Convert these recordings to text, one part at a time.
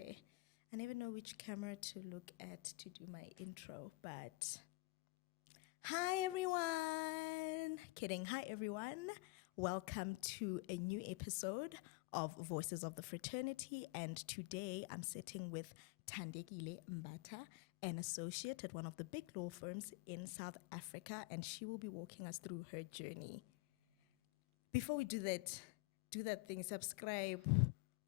Okay. I never know which camera to look at to do my intro, but hi everyone. Kidding. Hi everyone. Welcome to a new episode of Voices of the Fraternity, and today I'm sitting with Thandekile Mbatha, an associate at one of the big law firms in South Africa, and she will be walking us through her journey. Before we do that thing, subscribe,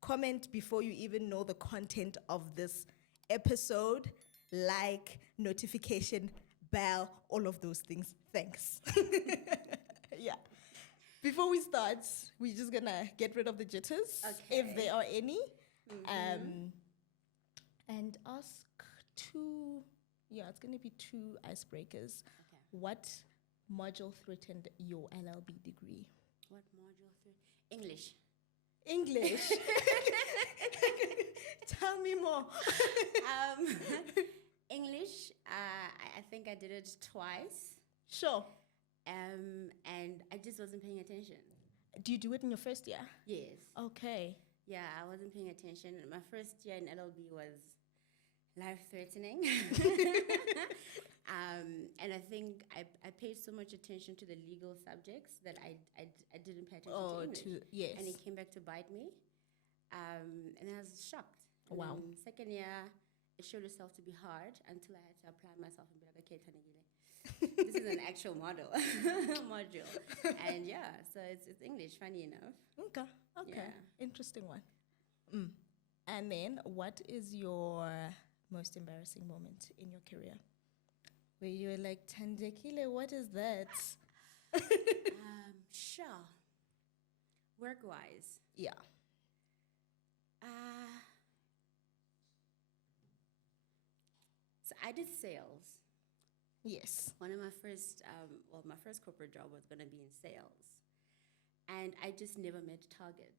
comment before you even know the content of this episode, like, notification, bell, all of those things. Thanks. Yeah. Before we start, we're just gonna get rid of the jitters, if there are any, and ask it's gonna be two icebreakers. Okay. What module threatened your LLB degree? What module 3? English. English. Tell me more. English, I think I did it twice. Sure. And I just wasn't paying attention. Do you do it in your first year? Yes. Okay. Yeah, I wasn't paying attention. My first year in LLB was life-threatening. And I think I paid so much attention to the legal subjects that I didn't pay attention to English. Yes. And it came back to bite me. And I was shocked. Wow. Second year, it showed itself to be hard until I had to apply myself and be like, okay, Thandekile, this is an actual module. And yeah, so it's English, funny enough. Okay. Yeah. Interesting one. And then, what is your most embarrassing moment in your career? Where you were like, Thandekile, what is that? Sure. Work-wise. Yeah. So I did sales. Yes. One of my first, my first corporate job was going to be in sales. And I just never met target.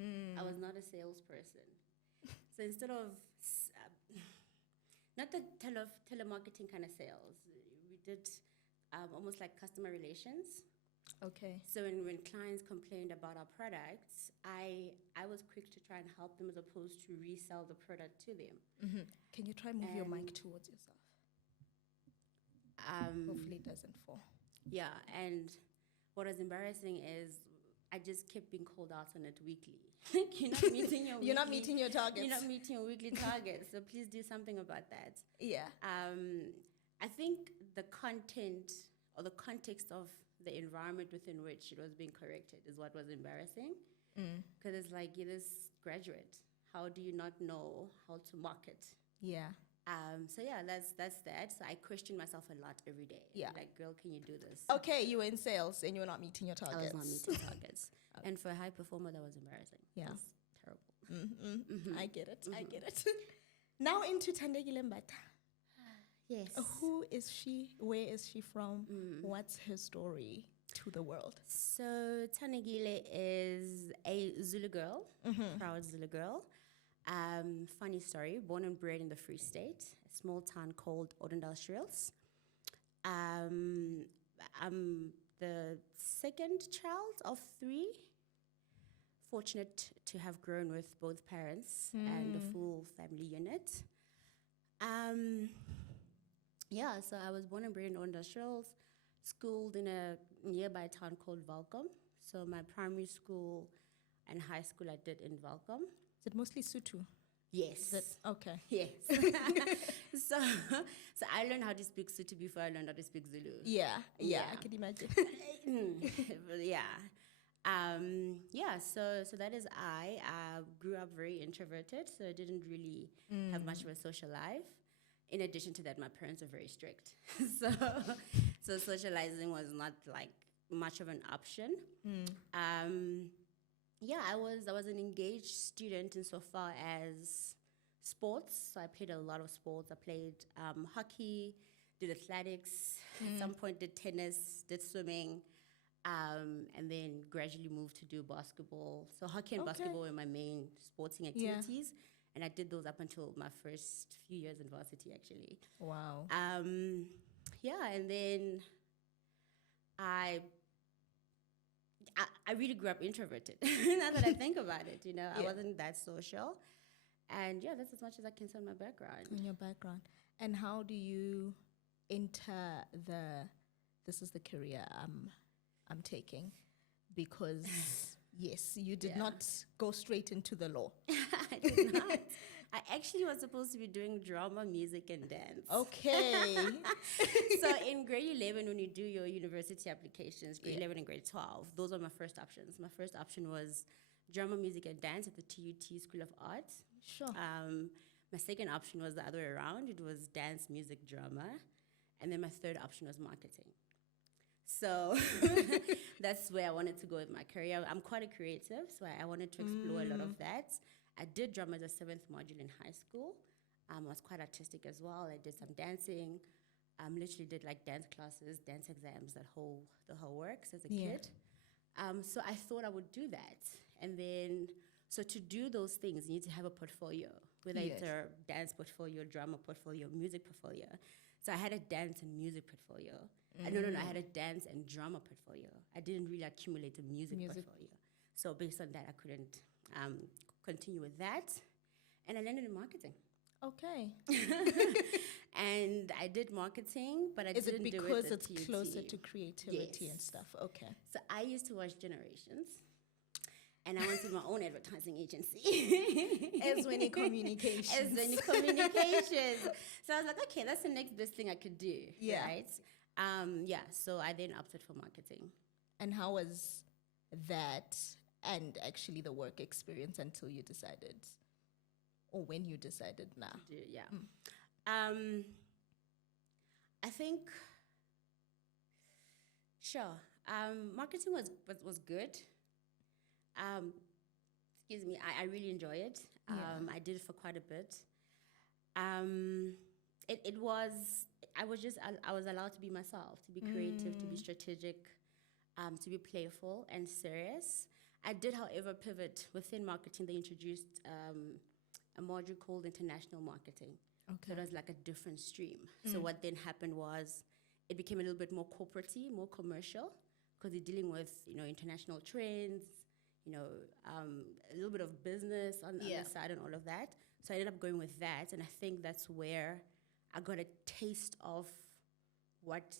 I was not a salesperson. So instead of, not the telemarketing kind of sales, we did almost like customer relations. Okay. So when clients complained about our products, I was quick to try and help them as opposed to resell the product to them. Mm-hmm. Can you try move your mic towards yourself? Hopefully it doesn't fall. Yeah, and what was embarrassing is I just kept being called out on it weekly. Like, you're not meeting your You're not meeting your targets. You're not meeting your weekly targets, so please do something about that. Yeah. I think the content or the context of the environment within which it was being corrected is what was embarrassing. Because it's like, you're this graduate. How do you not know how to market? Yeah. So yeah, that's that. So I question myself a lot every day. Yeah. Like, girl, can you do this? Okay, you were in sales and you were not meeting your targets. I was not meeting targets. Okay. And for a high performer, that was embarrassing. Yeah. That's terrible. I get it. I get it. Now into Thandekile Mbatha. Yes. Who is she? Where is she from? What's her story to the world? So Thandekile is a Zulu girl, proud Zulu girl. Funny story, born and bred in the Free State, a small town called Idolising. I'm the second child of 3. Fortunate to have grown with both parents and a full family unit. Yeah, so I was born and bred in Idolising, schooled in a nearby town called Welkom. So my primary school and high school I did in Welkom. Is it mostly Sotho? Yes. Okay. Yes. So I learned how to speak Sotho before I learned how to speak Zulu. Yeah, I can imagine. Yeah. So that is I grew up very introverted, so I didn't really have much of a social life. In addition to that, my parents are very strict. So socializing was not like much of an option. I was an engaged student insofar as sports. So I played a lot of sports. I played hockey, did athletics, at some point did tennis, did swimming, and then gradually moved to do basketball. So hockey and basketball were my main sporting activities. Yeah. And I did those up until my first few years in varsity, actually. Wow. And then I really grew up introverted. Now that I think about it, I wasn't that social. And yeah, that's as much as I can say on my background. In your background. And how do you enter this is the career I'm taking? Because yes, you did not go straight into the law. I did not. I actually was supposed to be doing drama, music, and dance. Okay. So in grade 11, when you do your university applications, grade 11 and grade 12, those are my first options. My first option was drama, music, and dance at the TUT School of Arts. Sure. My second option was the other way around. It was dance, music, drama. And then my third option was marketing. So that's where I wanted to go with my career. I'm quite a creative, so I wanted to explore a lot of that. I did drama as a 7th module in high school. I was quite artistic as well. I did some dancing. Literally did like dance classes, dance exams, the whole works as a kid. So I thought I would do that. And then, so to do those things, you need to have a portfolio, whether it's a dance portfolio, drama portfolio, music portfolio. So I had a dance and music portfolio. I had a dance and drama portfolio. I didn't really accumulate a music portfolio. So based on that, I couldn't continue with that. And I landed in marketing. Okay. And I did marketing, but I Is didn't it do it because at it's TUT. closer to creativity and stuff? Okay. So I used to watch Generations, and I wanted my own advertising agency. As many communications. As many communications. So I was like, okay, that's the next best thing I could do. Yeah. Right? So I then opted for marketing. And how was that and actually the work experience until you decided, or when you decided now? I think, marketing was good. Excuse me, I really enjoy it. I did it for quite a bit. I was allowed to be myself, to be creative, to be strategic, to be playful and serious. I did, however, pivot within marketing. They introduced a module called international marketing. Okay. So it was like a different stream. So what then happened was it became a little bit more corporate-y, more commercial, because you're dealing with, international trends, a little bit of business on the side and all of that. So I ended up going with that, and I think that's where I got a taste of what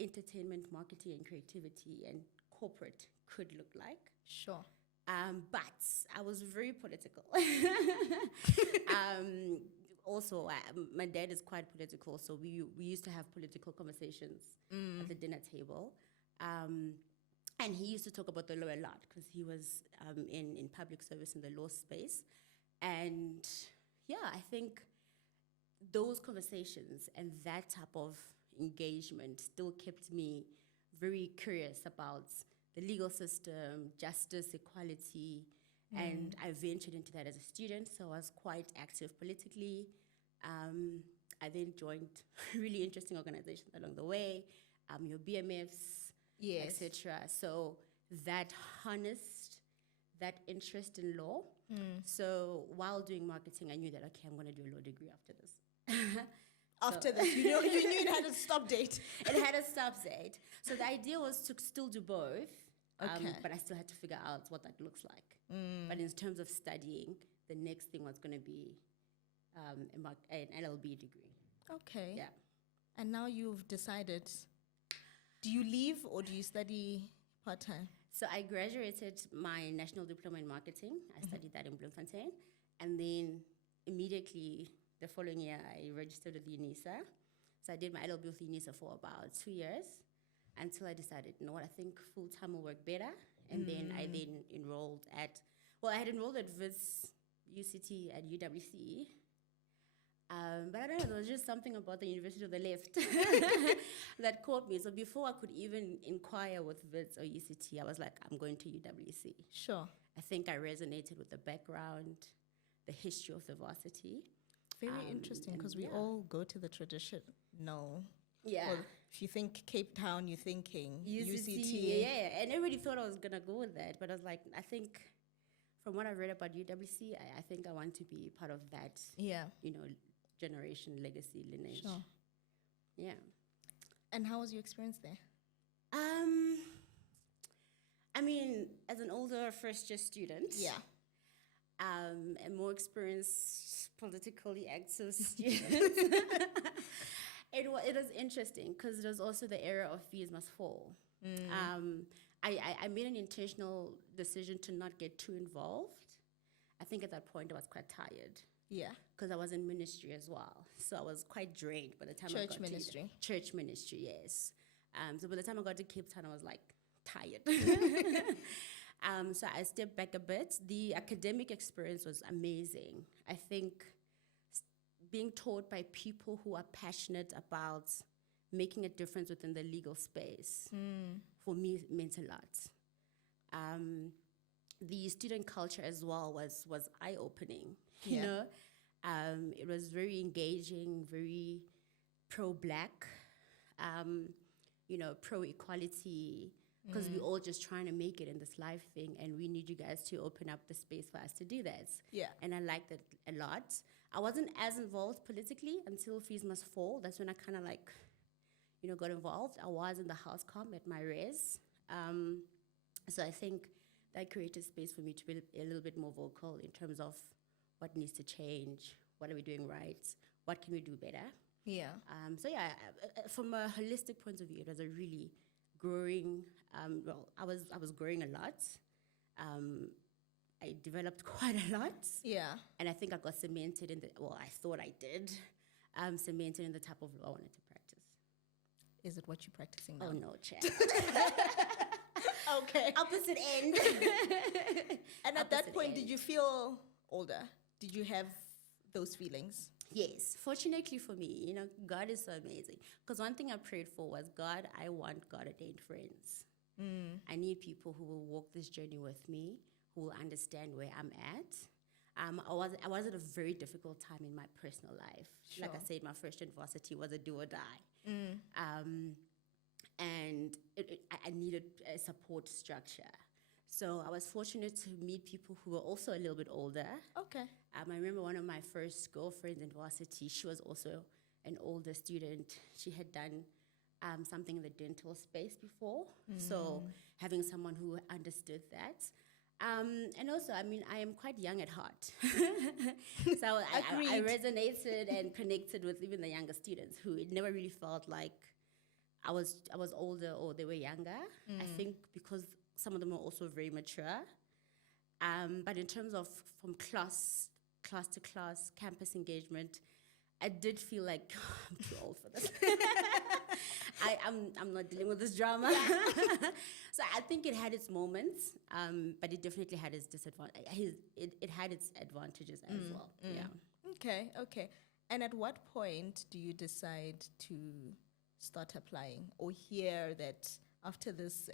entertainment, marketing, and creativity and corporate could look like. Sure. But I was very political. Also, my dad is quite political, so we used to have political conversations at the dinner table. And he used to talk about the law a lot because he was in public service in the law space. And I think those conversations and that type of engagement still kept me very curious about the legal system, justice, equality, and I ventured into that as a student, so I was quite active politically. I then joined really interesting organizations along the way, your BMFs, etc. So that harnessed that interest in law. So while doing marketing, I knew that, okay, I'm going to do a law degree after this. After this, you knew it had a stop date. It had a stop date. So the idea was to still do both, but I still had to figure out what that looks like. But in terms of studying, the next thing was going to be an LLB degree. Okay. Yeah. And now you've decided, do you leave or do you study part-time? So I graduated my national diploma in marketing. I studied that in Bloemfontein. And then immediately the following year, I registered with UNISA. So I did my LLB with UNISA for about 2 years until I decided, I think full-time will work better. And then I enrolled I had enrolled at VIS, UCT, and UWC. But I don't know, there was just something about the University of the Left that caught me. So before I could even inquire with VIS or UCT, I was like, I'm going to UWC. Sure. I think I resonated with the background, the history of the varsity. Very interesting, because we all go to the traditional. Yeah. Well, if you think Cape Town, you're thinking UCT. Yeah. And everybody thought I was going to go with that. But I was like, I think from what I read about UWC, I think I want to be part of that, generation, legacy, lineage. Sure. Yeah. And how was your experience there? I mean, as an older first-year student, and more experienced politically active students. It was interesting because it was also the era of fees must fall. I made an intentional decision to not get too involved. I think at that point I was quite tired. Yeah. Because I was in ministry as well. So I was quite drained by the time I got Church ministry. Church ministry, yes. So by the time I got to Cape Town, I was like tired. So I stepped back a bit. The academic experience was amazing. I think being taught by people who are passionate about making a difference within the legal space, for me, meant a lot. The student culture as well was eye-opening, you know. It was very engaging, very pro-black, you know, pro-equality, because we're all just trying to make it in this life thing, and we need you guys to open up the space for us to do that. Yeah. And I liked it a lot. I wasn't as involved politically until Fees Must Fall. That's when I kind of like, you know, got involved. I was in the house comm at my res. So I think that created space for me to be a little bit more vocal in terms of what needs to change, what are we doing right, what can we do better. Yeah. So yeah, from a holistic point of view, it was a really growing. Well, I was growing a lot. I developed quite a lot. Yeah. And I think I got cemented in the. Well, I thought I did. Cemented in the type of law I wanted to practice. Is it what you're practicing now? Oh no, child. Okay. Opposite end. And at that Opposite point, end. did you feel older? Did you have those feelings? Yes, fortunately for me, you know, God is so amazing. Because one thing I prayed for was, God, I want God-ordained friends. I need people who will walk this journey with me, who will understand where I'm at. I was at a very difficult time in my personal life. Sure. Like I said, my first university was a do or die. And I needed a support structure. So I was fortunate to meet people who were also a little bit older. Okay. I remember one of my first girlfriends in varsity, she was also an older student. She had done something in the dental space before. So having someone who understood that. And also, I mean, I am quite young at heart. So I resonated and connected with even the younger students who it never really felt like I was older or they were younger. I think because some of them are also very mature. But in terms of from class to class, campus engagement, I did feel like I'm too old for this. I'm not dealing with this drama. Yeah. So I think it had its moments, but it definitely had its disadvantages. It had its advantages as well. Yeah. Okay. And at what point do you decide to start applying or hear that after this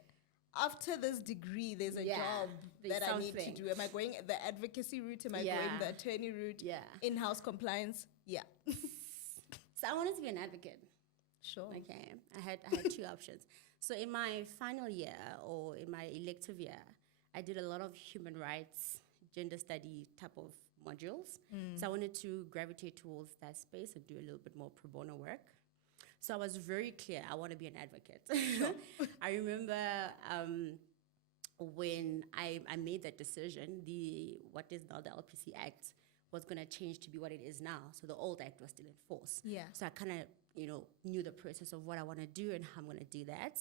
degree, there's a job that I need to do? Am I going the advocacy route? Am I going the attorney route? Yeah. In-house compliance? Yeah. So I wanted to be an advocate. Sure. Okay. I had two options. So in my final year or in my elective year, I did a lot of human rights, gender study type of modules. So I wanted to gravitate towards that space and do a little bit more pro bono work. So I was very clear, I want to be an advocate. Sure. I remember when I made that decision, what is now the LPC Act was going to change to be what it is now. So the old act was still in force. Yeah. So I kind of, knew the process of what I want to do and how I'm going to do that.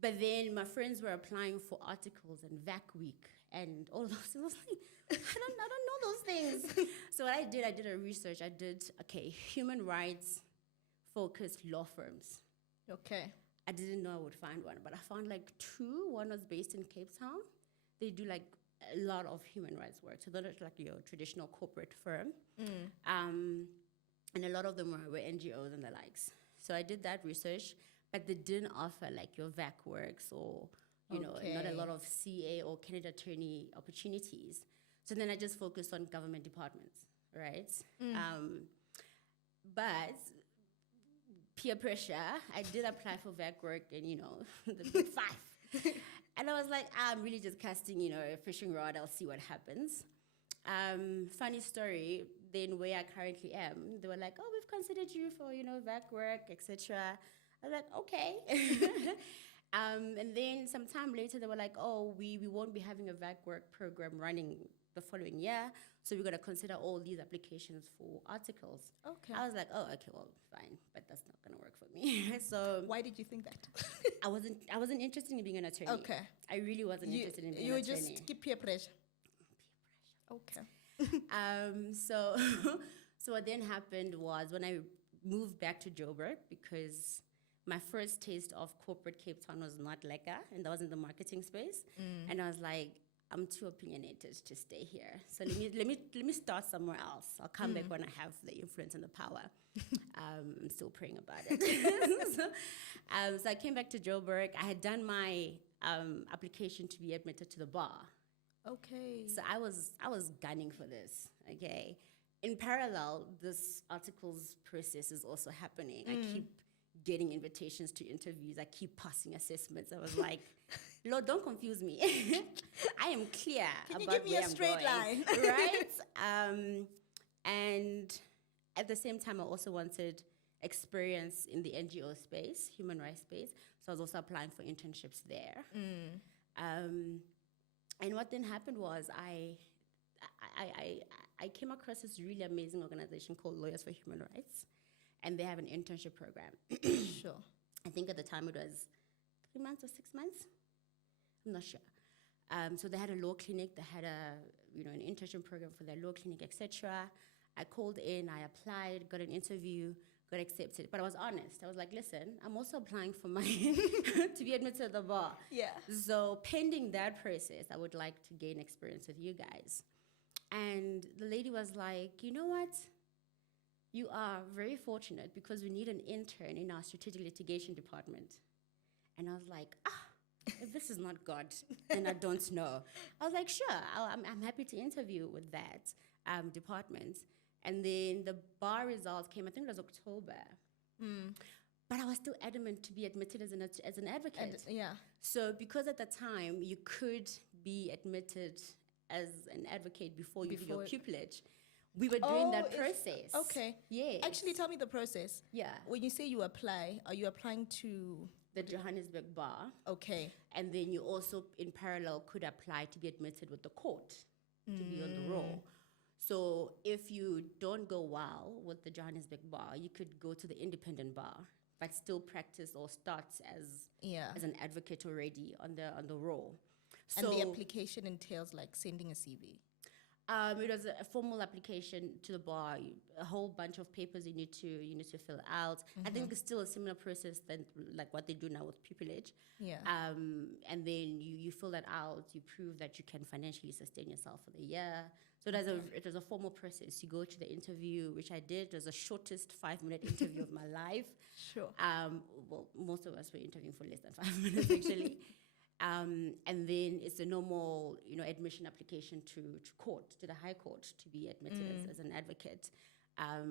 But then my friends were applying for articles and VAC week and all those things. I was like, I don't know those things. So what I did a research. I did, human rights focused law firms. Okay. I didn't know I would find one, but I found like two. One was based in Cape Town. They do like a lot of human rights work. So they're not like your traditional corporate firm. And a lot of them were NGOs and the likes. So I did that research, but they didn't offer like your VAC works or, not a lot of CA or candidate attorney opportunities. So then I just focused on government departments, right? But peer pressure, I did apply for VAC work and, the big five. And I was like, I'm really just casting, a fishing rod. I'll see what happens. Funny story, then where I currently am, they were like, oh, we've considered you for, VAC work, etc. I was like, okay. And then sometime later, they were like, oh, we won't be having a VAC work program running the following year. So we're going to consider all these applications for articles. Okay. I was like, oh, okay, well, fine, but that's not going to work for me. So why did you think that? I wasn't interested in being an attorney. Okay. I really wasn't interested in being you an were attorney. just keep peer pressure. Okay. So so what then happened was when I moved back to Joburg, because my first taste of corporate Cape Town was not lekker, and that was in the marketing space. And I was like, I'm too opinionated to stay here. So let me start somewhere else. I'll come back when I have the influence and the power. I'm still praying about it. So I came back to Joburg. I had done my application to be admitted to the bar. Okay. So I was gunning for this. Okay. In parallel, this articles process is also happening. I keep getting invitations to interviews. I keep passing assessments. I was like, Lord, don't confuse me. I am clear Can you about give me where a I'm straight going, line? right? And at the same time, I also wanted experience in the NGO space, human rights space. So I was also applying for internships there. And what then happened was I came across this really amazing organization called Lawyers for Human Rights, and they have an internship program. Sure. I think at the time it was 3 months or 6 months. I'm not sure. So they had a law clinic. They had an internship program for their law clinic, etc. I called in. I applied, got an interview, got accepted. But I was honest. I was like, listen, I'm also applying for my to be admitted to the bar. Yeah. So pending that process, I would like to gain experience with you guys. And the lady was like, you know what? You are very fortunate because we need an intern in our strategic litigation department. And I was like, if this is not God, then I don't know. I was like, sure, I'm happy to interview with that department. And then the bar results came, I think it was October. But I was still adamant to be admitted as an advocate. Yeah. So because at the time you could be admitted as an advocate before you do your pupillage, we were doing that process. Okay. Yeah. Actually, tell me the process. Yeah. When you say you apply, are you applying to the Johannesburg Bar? Okay. And then you also, in parallel, could apply to be admitted with the court to be on the roll. So if you don't go well with the Johannesburg Bar, you could go to the independent bar, but still practice or start as an advocate already on the roll. And the application entails like sending a CV. It was a formal application to the bar, a whole bunch of papers you need to fill out. I think it's still a similar process than like what they do now with pupillage. Yeah. And then you fill that out, you prove that you can financially sustain yourself for the year. So it was a formal process. You go to the interview, which I did. It was the shortest 5-minute interview of my life. Sure. Well, most of us were interviewing for less than 5 minutes actually. And then it's a normal, admission application to court, to the High Court, to be admitted as an advocate.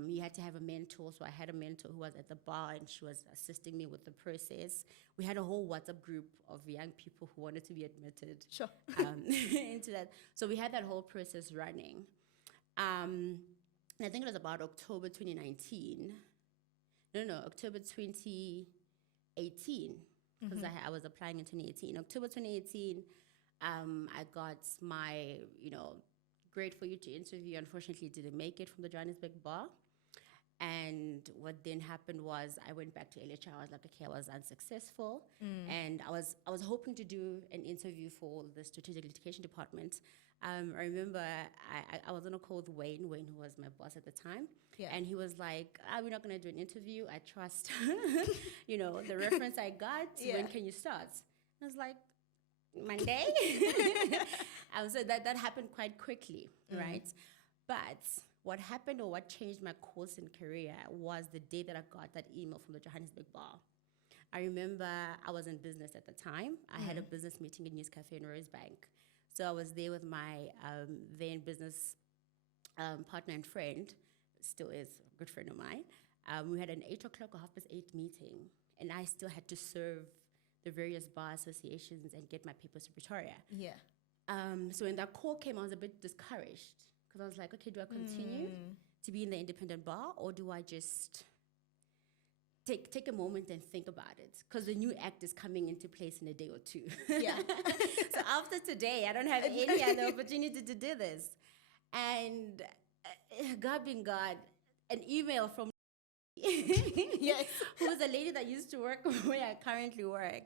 You had to have a mentor, so I had a mentor who was at the bar, and she was assisting me with the process. We had a whole WhatsApp group of young people who wanted to be admitted Sure. into that. So we had that whole process running. And I think it was about October 2019. No, October 2018. Because I was applying in 2018. October 2018, I got my, great for you to interview. Unfortunately, didn't make it from the Johannesburg Bar. And what then happened was I went back to LHR. I was like, okay, I was unsuccessful. And I was hoping to do an interview for the strategic litigation department. I remember I was on a call with Wayne, who was my boss at the time. Yeah. And he was like, we're not going to do an interview. I trust, the reference I got. Yeah. When can you start? I was like, Monday. So that happened quite quickly, right? But what happened, or what changed my course in career, was the day that I got that email from the Johannesburg Bar. I remember I was in business at the time. I had a business meeting in News Cafe in Rosebank. So I was there with my then business partner and friend, still is a good friend of mine. We had an 8 o'clock or 8:30 meeting, and I still had to serve the various bar associations and get my papers to Pretoria. Yeah. So when that call came, I was a bit discouraged because I was like, okay, do I continue to be in the independent bar, or do I just take a moment and think about it? Because the new act is coming into place in a day or two. Yeah. So after today, I don't have any other opportunity to do this. And God being God, an email from Yes. who was a lady that used to work where I currently work,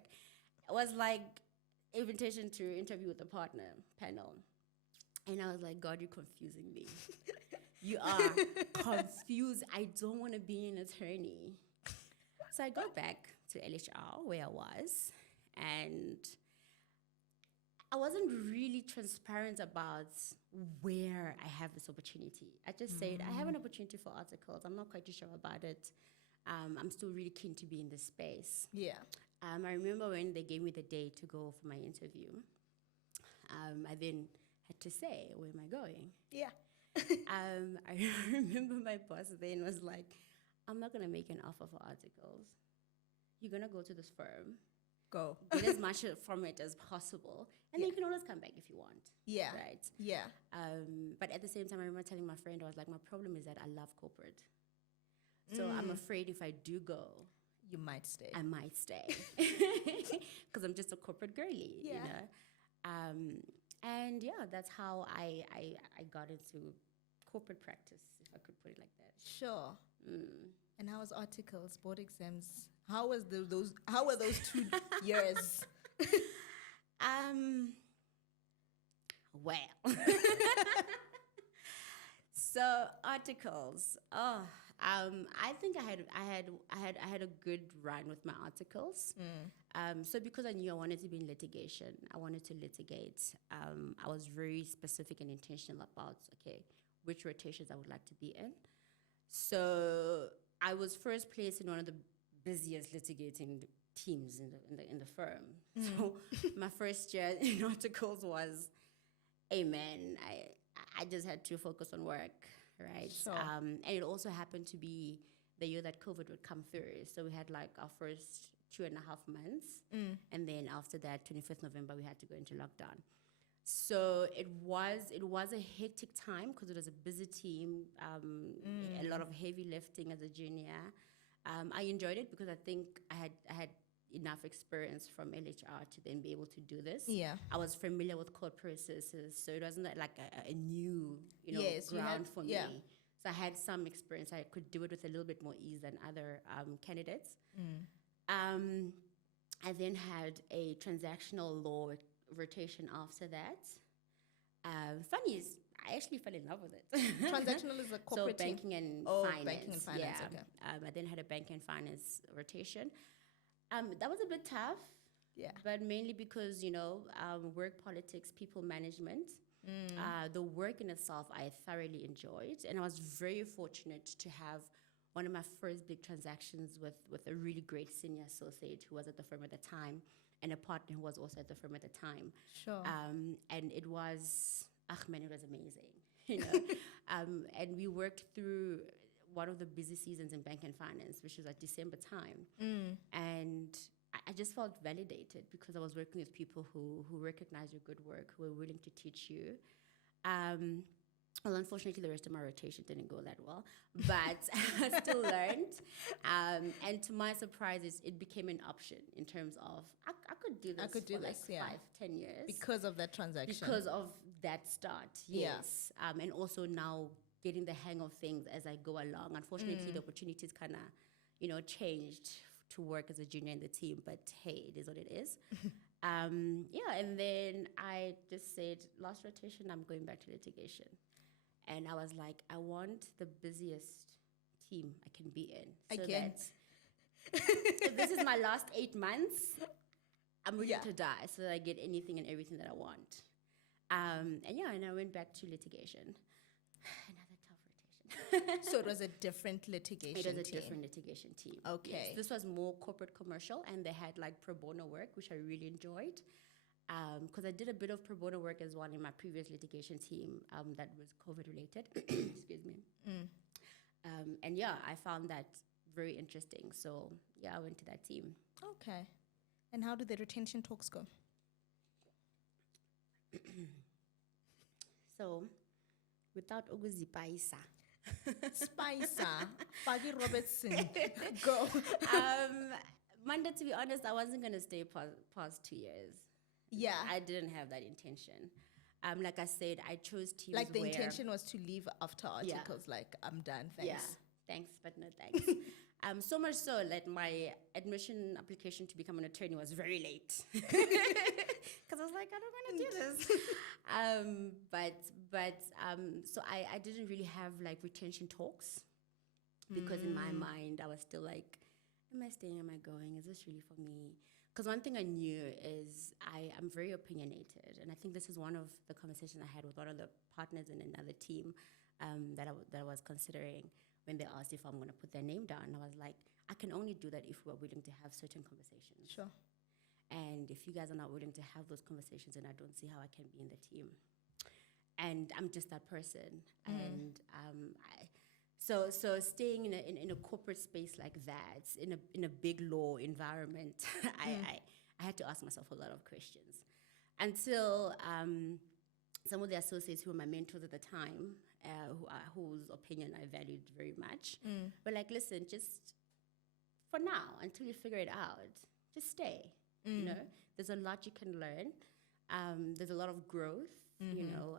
was like invitation to interview with the partner panel. And I was like, God, you're confusing me. You are confused. I don't want to be an attorney. So I got back to LHR where I was, and I wasn't really transparent about where I have this opportunity. I just said, I have an opportunity for articles. I'm not quite too sure about it. I'm still really keen to be in this space. Yeah. I remember when they gave me the day to go for my interview, I then had to say, where am I going? Yeah. I remember my boss then was like, I'm not going to make an offer for articles. You're going to go to this firm, Go. get as much from it as possible, and then you can always come back if you want. Yeah. Right? Yeah. But at the same time, I remember telling my friend, I was like, my problem is that I love corporate. So I'm afraid if I do go, You might stay. I might stay. Because I'm just a corporate girly, Yeah. you know? And yeah, that's how I got into corporate practice, if I could put it like that. Sure. And how was articles, board exams? How was those? How were those 2 years? Well, so articles. I think I had a good run with my articles. So because I knew I wanted to be in litigation, I wanted to litigate. I was very specific and intentional about which rotations I would like to be in. So I was first placed in one of the busiest litigating teams in the firm. So my first year in articles was, amen. I just had to focus on work, right? Sure. And it also happened to be the year that COVID would come through. So we had like our first 2.5 months. And then after that, 25th November, we had to go into lockdown. So it was a hectic time because it was a busy team, a lot of heavy lifting as a junior. I enjoyed it because I think I had enough experience from LHR to then be able to do this. Yeah. I was familiar with court processes, so it wasn't like a new Yes, ground for yeah. me. So I had some experience. I could do it with a little bit more ease than other candidates. I then had a transactional law rotation after that. Funny is, I actually fell in love with it. Transactional is a corporate so banking team. and Oh, finance. banking and finance, Yeah. okay. I then had a bank and finance rotation. That was a bit tough. Yeah. But mainly because, work politics, people management, the work in itself, I thoroughly enjoyed. And I was very fortunate to have one of my first big transactions with a really great senior associate who was at the firm at the time and a partner who was also at the firm at the time. Sure. And it was, it was amazing, and we worked through one of the busy seasons in bank and finance, which was at December time. And I just felt validated because I was working with people who recognize your good work, who were willing to teach you. Well, unfortunately, the rest of my rotation didn't go that well, but I still learned. And to my surprise, it became an option in terms of I could do this for like 5-10 years. Because of that transaction. Because of that start, Yeah. yes. And also now getting the hang of things as I go along. Unfortunately, the opportunities kind of, changed to work as a junior in the team, but hey, it is what it is. And then I just said, last rotation, I'm going back to litigation. And I was like, I want the busiest team I can be in. So Again. that if this is my last 8 months, I'm ready to die so that I get anything and everything that I want. And I went back to litigation. Another tough rotation. So it was a different litigation team. It was a different litigation team. Okay. Yes, this was more corporate commercial, and they had like pro bono work, which I really enjoyed. Because I did a bit of pro bono work as well in my previous litigation team that was COVID related. Excuse me. And I found that very interesting. So I went to that team. Okay. And how did the retention talks go? So, without Oguzipaisa. Spicer. Pagi Robertson. Go. Manda, to be honest, I wasn't going to stay past 2 years. Yeah. I didn't have that intention. Like I said, I chose teams Like the where intention was to leave after articles, like, I'm done, thanks. yeah, thanks, but no thanks. So much so that my admission application to become an attorney was very late. Because I was like, I don't want to do this. So I didn't really have like retention talks because in my mind, I was still like, am I staying? Am I going? Is this really for me? Because one thing I knew is I'm very opinionated. And I think this is one of the conversations I had with one of the partners in another team that I was considering when they asked if I'm going to put their name down. I was like, I can only do that if we're willing to have certain conversations. Sure. And if you guys are not willing to have those conversations, then I don't see how I can be in the team. And I'm just that person. And so staying in a corporate space like that, in a big law environment, I had to ask myself a lot of questions until some of the associates who were my mentors at the time, whose opinion I valued very much, were like, listen, just for now, until you figure it out, just stay. You know, there's a lot you can learn. There's a lot of growth. You know,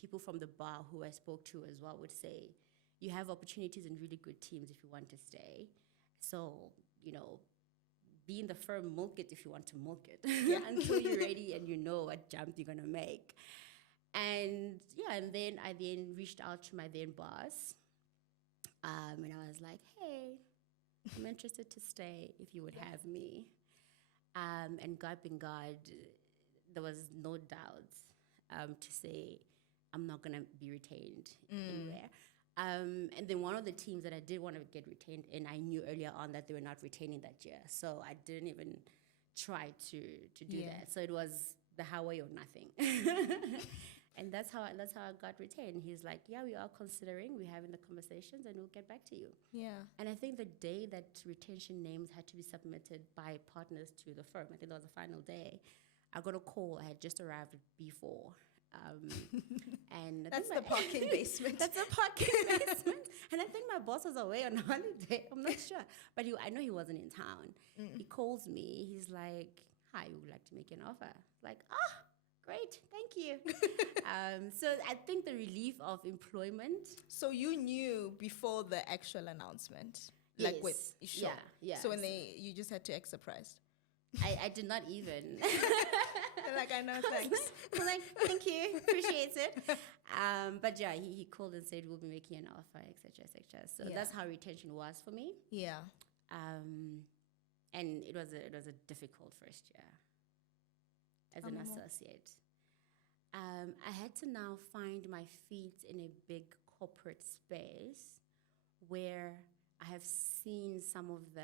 people from the bar who I spoke to as well would say, you have opportunities in really good teams if you want to stay. So, you know, be in the firm, milk it if you want to milk it until you're ready and you know what jump you're going to make. And then I reached out to my then boss. And I was like, hey, I'm interested to stay if you would have me. And God being God, there was no doubt to say I'm not going to be retained anywhere. And then one of the teams that I did want to get retained in, I knew earlier on that they were not retaining that year. So I didn't even try to do that. So it was the highway or nothing. And that's how I got retained. He's like, yeah, we are considering, we're having the conversations, and we'll get back to you. Yeah. And I think the day that retention names had to be submitted by partners to the firm, I think that was the final day, I got a call. I had just arrived at B4. And that's the parking basement. That's the parking basement. And I think my boss was away on holiday. I'm not sure. But I know he wasn't in town. He calls me. He's like, hi, we would like to make you an offer. Like, great, thank you. So I think the relief of employment. So you knew before the actual announcement? Yes. Like with sure. Yeah. So when you just had to act surprised? I did not even. Like, I know, thanks. I'm like, thank you, appreciate it. But yeah, he called and said, we'll be making an offer, etc., etc. So that's how retention was for me. Yeah. And it was a difficult first year as an associate. I had to now find my feet in a big corporate space where I have seen some of the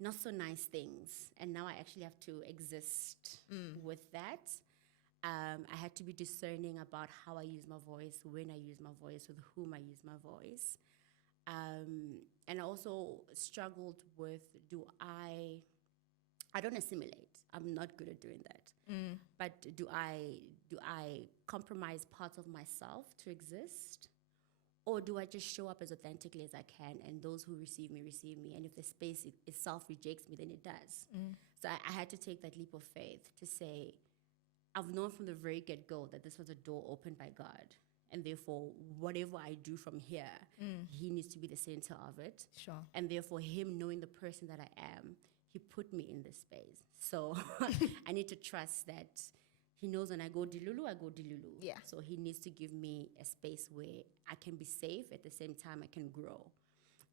not so nice things, and now I actually have to exist with that. I had to be discerning about how I use my voice, when I use my voice, with whom I use my voice. And I also struggled with, I don't assimilate. I'm not good at doing that. But do I compromise parts of myself to exist? Or do I just show up as authentically as I can, and those who receive me, and if the space itself rejects me, then it does. So I had to take that leap of faith to say, I've known from the very get-go that this was a door opened by God, and therefore, whatever I do from here, He needs to be the center of it. Sure. And therefore, Him knowing the person that I am, He put me in this space. So I need to trust that He knows when I go Dilulu, I go Dilulu. Yeah. So He needs to give me a space where I can be safe, at the same time I can grow.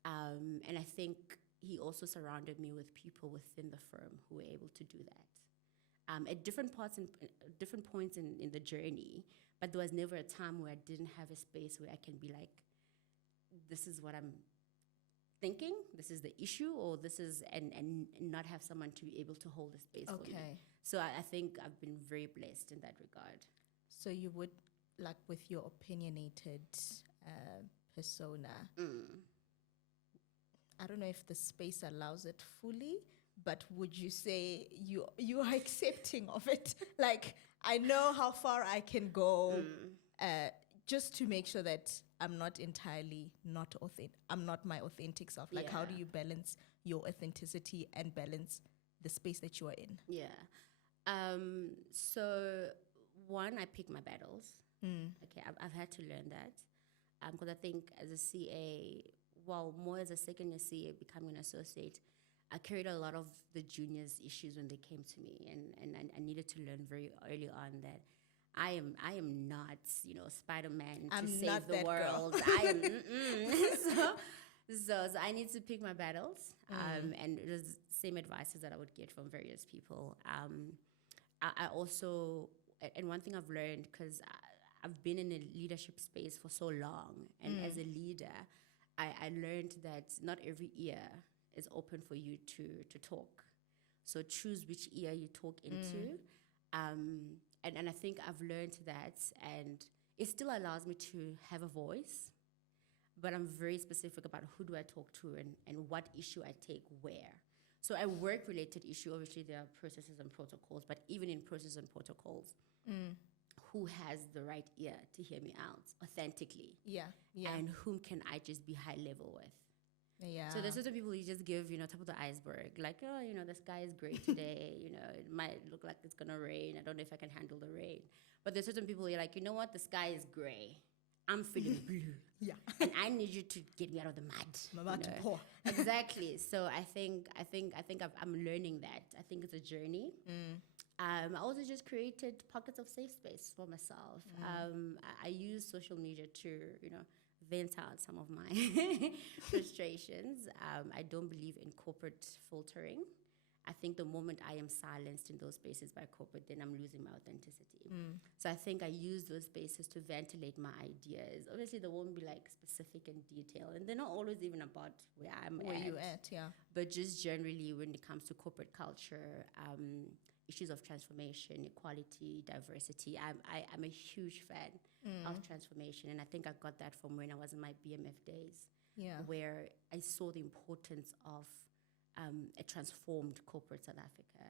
And I think He also surrounded me with people within the firm who were able to do that. At different points in the journey, but there was never a time where I didn't have a space where I can be like, this is what I'm thinking, this is the issue, or this is, and not have someone to be able to hold the space for me. So I think I've been very blessed in that regard. So you would, like, with your opinionated persona, I don't know if the space allows it fully, but would you say you are accepting of it? Like, I know how far I can go just to make sure that I'm not entirely not authentic. I'm not my authentic self. Like, how do you balance your authenticity and balance the space that you are in? Yeah. So one, I pick my battles. Okay, I've had to learn that because I think as a CA, well, more as a second year CA, becoming an associate, I carried a lot of the juniors' issues when they came to me, and I needed to learn very early on that I am not, Spider-Man to I'm save not the that girl. world. I am so I need to pick my battles. And it was same advices that I would get from various people. I also, and one thing I've learned, because I've been in a leadership space for so long, and as a leader, I learned that not every ear is open for you to talk. So choose which ear you talk into. And I think I've learned that, and it still allows me to have a voice, but I'm very specific about who do I talk to and what issue I take where. So a work-related issue, obviously there are processes and protocols, but even in processes and protocols, who has the right ear to hear me out authentically? Yeah. And whom can I just be high level with? Yeah. So there's certain people you just give, top of the iceberg, like, oh, the sky is gray today, it might look like it's gonna rain. I don't know if I can handle the rain. But there's certain people you're like, you know what, the sky is gray. I'm feeling blue. Yeah. And I need you to get me out of the mud. I'm about to pour. Exactly. So I think I'm learning that. I think it's a journey. I also just created pockets of safe space for myself. I use social media to, vent out some of my frustrations. I don't believe in corporate filtering. I think the moment I am silenced in those spaces by corporate, then I'm losing my authenticity. So I think I use those spaces to ventilate my ideas. Obviously, they won't be like specific and detailed, and they're not always even about where you at, yeah. But just generally, when it comes to corporate culture, issues of transformation, equality, diversity, I'm a huge fan of transformation, and I think I got that from when I was in my BMF days, where I saw the importance of a transformed corporate South Africa,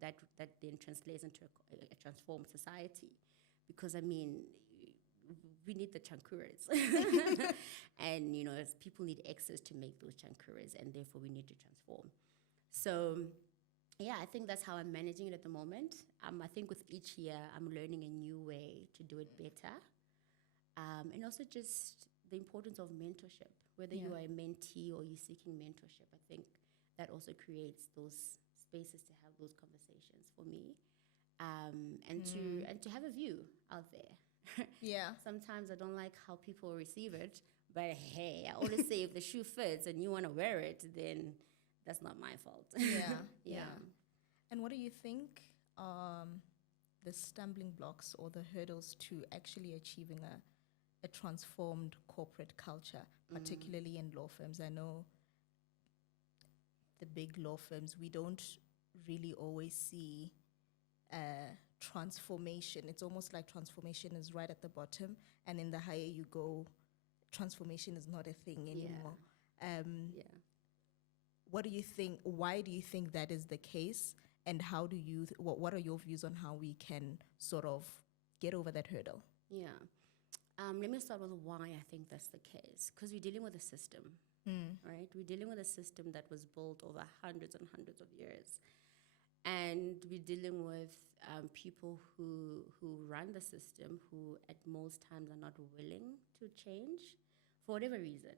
that then translates into a transformed society. Because, we need the chankuras. And, people need access to make those chankuras, and therefore we need to transform. So, yeah, I think that's how I'm managing it at the moment. I think with each year, I'm learning a new way to do it better. And also just the importance of mentorship, whether you are a mentee or you're seeking mentorship. I think that also creates those spaces to have those conversations for me, and to have a view out there. Yeah. Sometimes I don't like how people receive it, but hey, I always say if the shoe fits and you want to wear it, then that's not my fault. Yeah. And what do you think the stumbling blocks or the hurdles to actually achieving a transformed corporate culture, particularly in law firms? I know the big law firms, we don't really always see transformation. It's almost like transformation is right at the bottom, and in the higher you go, transformation is not a thing anymore. What do you think? Why do you think that is the case? And how do you? What are your views on how we can sort of get over that hurdle? Yeah. Let me start with why I think that's the case. Because we're dealing with a system, right? We're dealing with a system that was built over hundreds and hundreds of years. And we're dealing with people who run the system who at most times are not willing to change for whatever reason.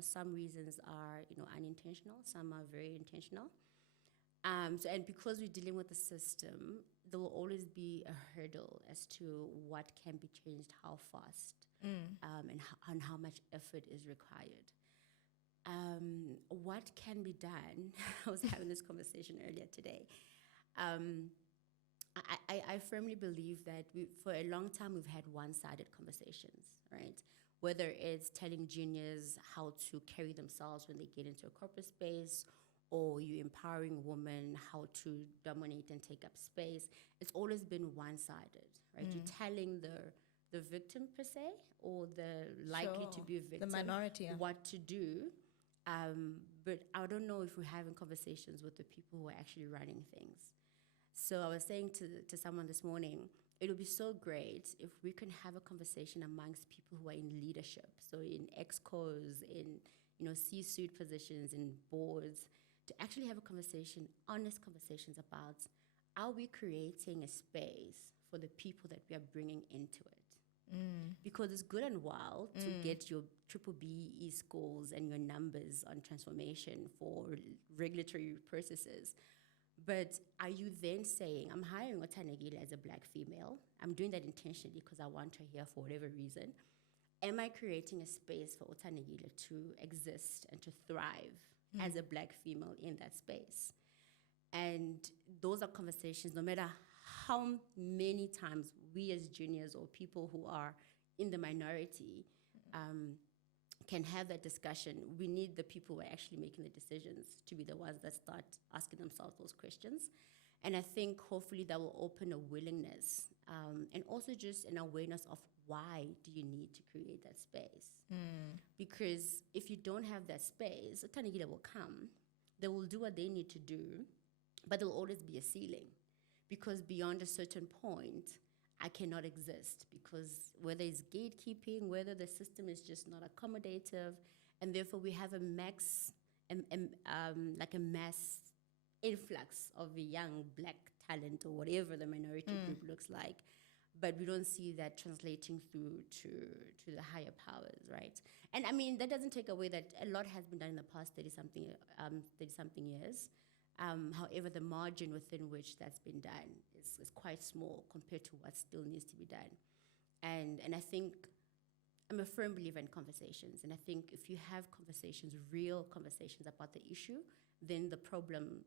Some reasons are, unintentional. Some are very intentional. And because we're dealing with the system, there will always be a hurdle as to what can be changed, how fast, and how much effort is required. What can be done? I was having this conversation earlier today. I firmly believe that for a long time we've had one-sided conversations, right? Whether it's telling juniors how to carry themselves when they get into a corporate space, or you empowering women how to dominate and take up space, it's always been one-sided, right? You're telling the victim per se, or the likely to be a victim, the minority, what to do. But I don't know if we're having conversations with the people who are actually running things. So I was saying to someone this morning, it would be so great if we can have a conversation amongst people who are in leadership, so in excos, in C-suite positions, in boards, to actually have a conversation, honest conversations about, are we creating a space for the people that we are bringing into it. Because it's good and well to get your triple BE scores and your numbers on transformation for regulatory processes. But are you then saying, I'm hiring Thandekile as a black female, I'm doing that intentionally because I want her here for whatever reason. Am I creating a space for Thandekile to exist and to thrive as a black female in that space? And those are conversations, no matter how many times we as juniors or people who are in the minority can have that discussion. We need the people who are actually making the decisions to be the ones that start asking themselves those questions. And I think hopefully that will open a willingness and also just an awareness of why do you need to create that space? Because if you don't have that space, Thandekile will come. They will do what they need to do, but there will always be a ceiling. Because beyond a certain point, I cannot exist because whether it's gatekeeping, whether the system is just not accommodative, and therefore we have a mass influx of young black talent or whatever the minority group looks like, but we don't see that translating through to the higher powers, right? And I mean, that doesn't take away that a lot has been done in the past 30-something years. However, the margin within which that's been done is quite small compared to what still needs to be done. And I think I'm a firm believer in conversations. And I think if you have conversations, real conversations about the issue, then the problem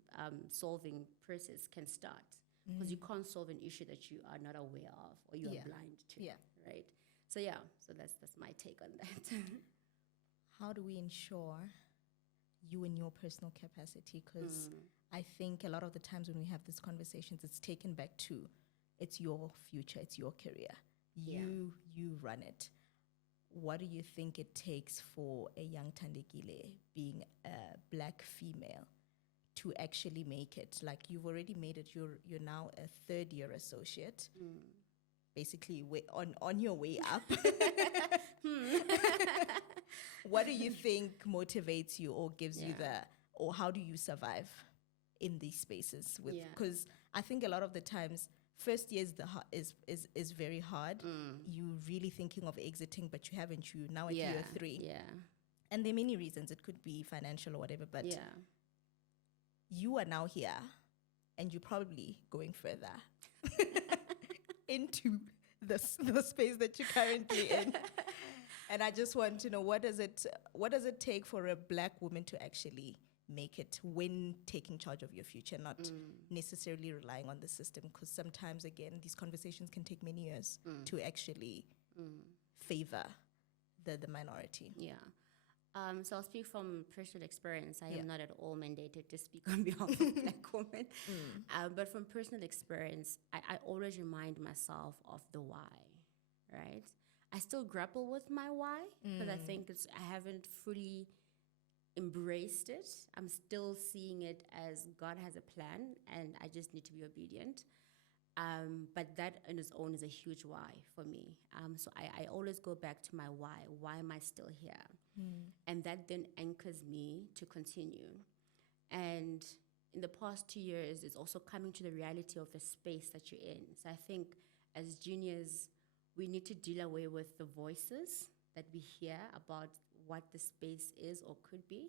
solving process can start. Because you can't solve an issue that you are not aware of or you are blind to, right? So that's my take on that. How do we ensure you in your personal capacity? Because I think a lot of the times when we have these conversations, it's taken back to, it's your future, it's your career. You run it. What do you think it takes for a young Thandekile, being a black female, to actually make it? Like, you've already made it. You're now a third-year associate, basically on your way up. What do you think motivates you or gives you or how do you survive in these spaces? Because I think a lot of the times, first year is very hard. You really thinking of exiting, but you haven't. You now at year 3. And there are many reasons. It could be financial or whatever, but you are now here, and you're probably going further into the space that you're currently in. And I just want to know, what does it take for a black woman to actually make it when taking charge of your future, not necessarily relying on the system? Because sometimes, again, these conversations can take many years to actually favor the minority. So I'll speak from personal experience. I am not at all mandated to speak on behalf of black women. But from personal experience, I always remind myself of the why, right? I still grapple with my why, because I think I haven't fully embraced it. I'm still seeing it as God has a plan, and I just need to be obedient. But that on its own is a huge why for me. So I always go back to my why. Why am I still here? And that then anchors me to continue. And in the past 2 years, it's also coming to the reality of the space that you're in. So I think as juniors, we need to deal away with the voices that we hear about what the space is or could be.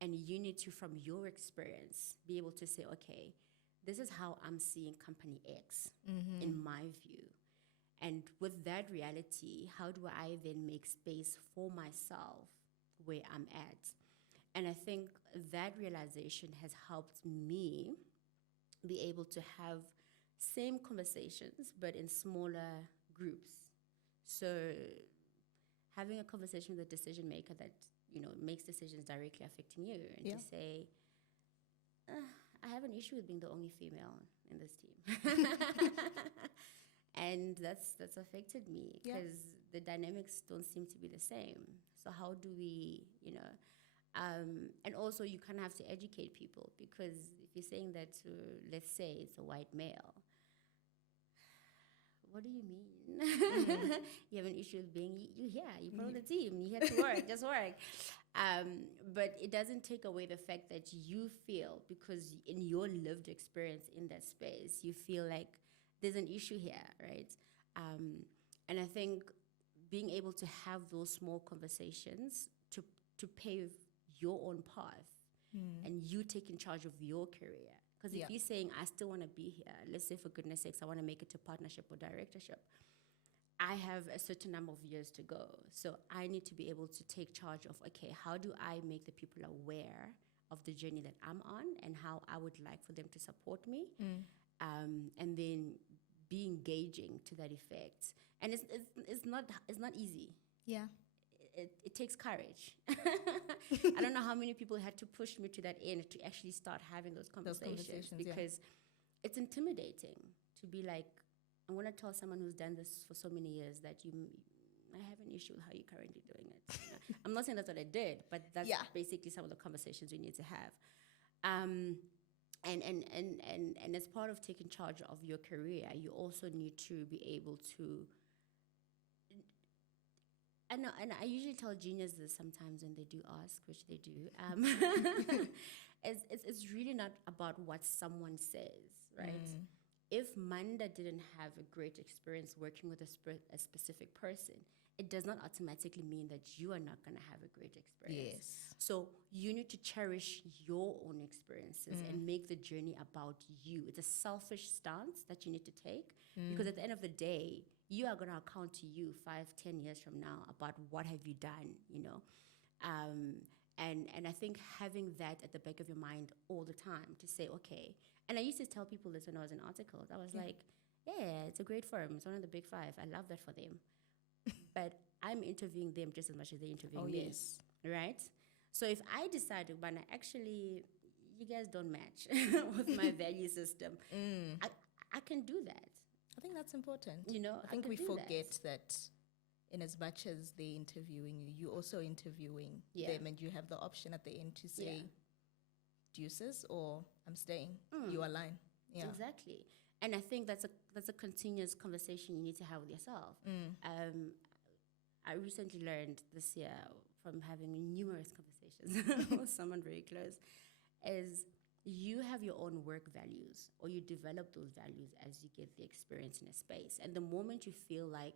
And you need to, from your experience, be able to say, okay, this is how I'm seeing company X in my view. And with that reality, how do I then make space for myself where I'm at? And I think that realization has helped me be able to have same conversations, but in smaller groups. So having a conversation with a decision maker that, makes decisions directly affecting you, and to say, I have an issue with being the only female in this team. And that's affected me because the dynamics don't seem to be the same. So how do we, and also you kind of have to educate people, because if you're saying that to, let's say it's a white male, what do you mean? You have an issue with being you here, you're part of the team, you have to work, just work. But it doesn't take away the fact that you feel, because in your lived experience in that space, you feel like there's an issue here, right? And I think being able to have those small conversations to pave your own path and you taking charge of your career. Because if you're saying, I still want to be here, let's say for goodness sakes, I want to make it to partnership or directorship, I have a certain number of years to go. So I need to be able to take charge of, okay, how do I make the people aware of the journey that I'm on and how I would like for them to support me? And then be engaging to that effect. And it's not easy. Yeah. It takes courage. I don't know how many people had to push me to that end to actually start having those conversations because it's intimidating to be like, I want to tell someone who's done this for so many years that I have an issue with how you're currently doing it. I'm not saying that's what I did, but that's basically some of the conversations we need to have. And as part of taking charge of your career, you also need to be able to. And I usually tell juniors this sometimes when they do ask, which they do. It's really not about what someone says, right? If Manda didn't have a great experience working with a specific person, it does not automatically mean that you are not going to have a great experience. Yes. So you need to cherish your own experiences and make the journey about you. It's a selfish stance that you need to take because at the end of the day, you are going to account to you 5-10 years from now about what have you done, you know. And I think having that at the back of your mind all the time to say, okay, and I used to tell people this when I was in articles. I was like, yeah, it's a great firm. It's one of the big five. I love that for them. But I'm interviewing them just as much as they're interviewing me. Yes. Right? So if I decide, but actually, you guys don't match with my value system, I can do that. I think that's important. You know, I think we forget that in as much as they're interviewing you, you're also interviewing them, and you have the option at the end to say, deuces, or I'm staying. You align. Yeah. Exactly. And I think that's a continuous conversation you need to have with yourself. I recently learned this year from having numerous conversations with someone very close, is you have your own work values, or you develop those values as you get the experience in a space. And the moment you feel like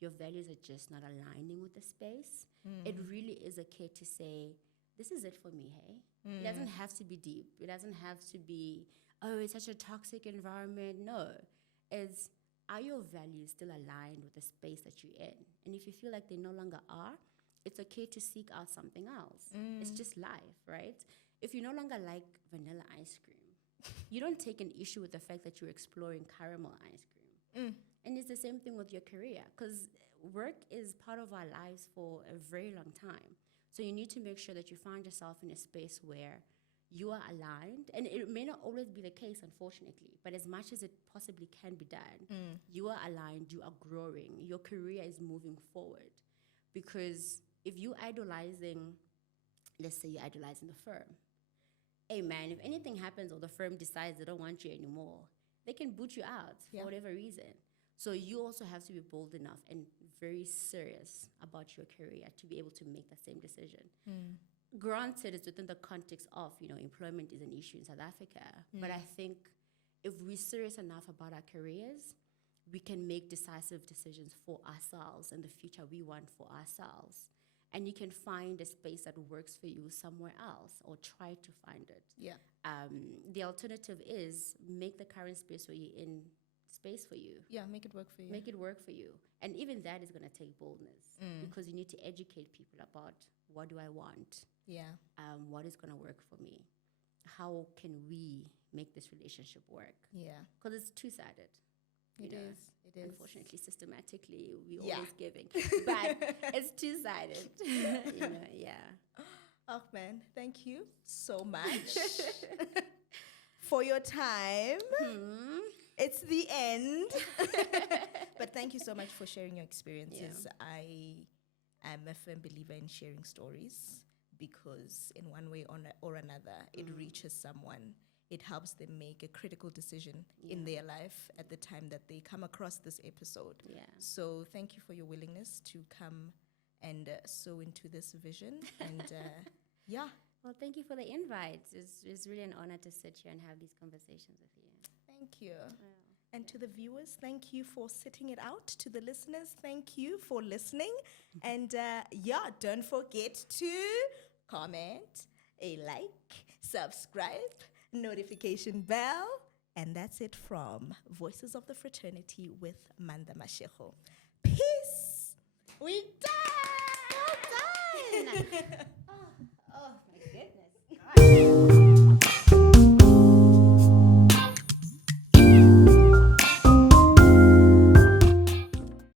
your values are just not aligning with the space, it really is okay to say, this is it for me, hey? It doesn't have to be deep. It doesn't have to be, oh, it's such a toxic environment. No, it's, are your values still aligned with the space that you're in? And if you feel like they no longer are, it's okay to seek out something else. It's just life, right? If you no longer like vanilla ice cream, you don't take an issue with the fact that you're exploring caramel ice cream. And it's the same thing with your career, because work is part of our lives for a very long time. So you need to make sure that you find yourself in a space where you are aligned. And it may not always be the case, unfortunately, but as much as it possibly can be done, you are aligned, you are growing, your career is moving forward. Because if you're idolizing, let's say you're idolizing the firm, hey man, if anything happens or the firm decides they don't want you anymore, they can boot you out for whatever reason. So you also have to be bold enough and very serious about your career to be able to make that same decision. Granted, it's within the context of, you know, employment is an issue in South Africa. But I think if we're serious enough about our careers, we can make decisive decisions for ourselves and the future we want for ourselves. And you can find a space that works for you somewhere else, or try to find it. Yeah. The alternative is make the current space where you're in space for you. Yeah, make it work for you. Make it work for you. And even that is going to take boldness, because you need to educate people about, what do I want? Yeah. What is going to work for me? How can we make this relationship work? Yeah. Because it's two-sided. It is. Unfortunately, systematically, we're always giving. But it's two-sided. You know, Oh, man, thank you so much for your time. It's the end. But thank you so much for sharing your experiences. I am a firm believer in sharing stories, because in one way or another, it reaches someone. It helps them make a critical decision in their life at the time that they come across this episode. So thank you for your willingness to come and sow into this vision. And Well, thank you for the invite. It's really an honor to sit here and have these conversations with you. Thank you. And to the viewers, thank you for sitting it out. To the listeners, thank you for listening. And don't forget to comment, a like, subscribe, notification bell. And that's it from Voices of the Fraternity with Manda Mashego. Peace. We done! Well done!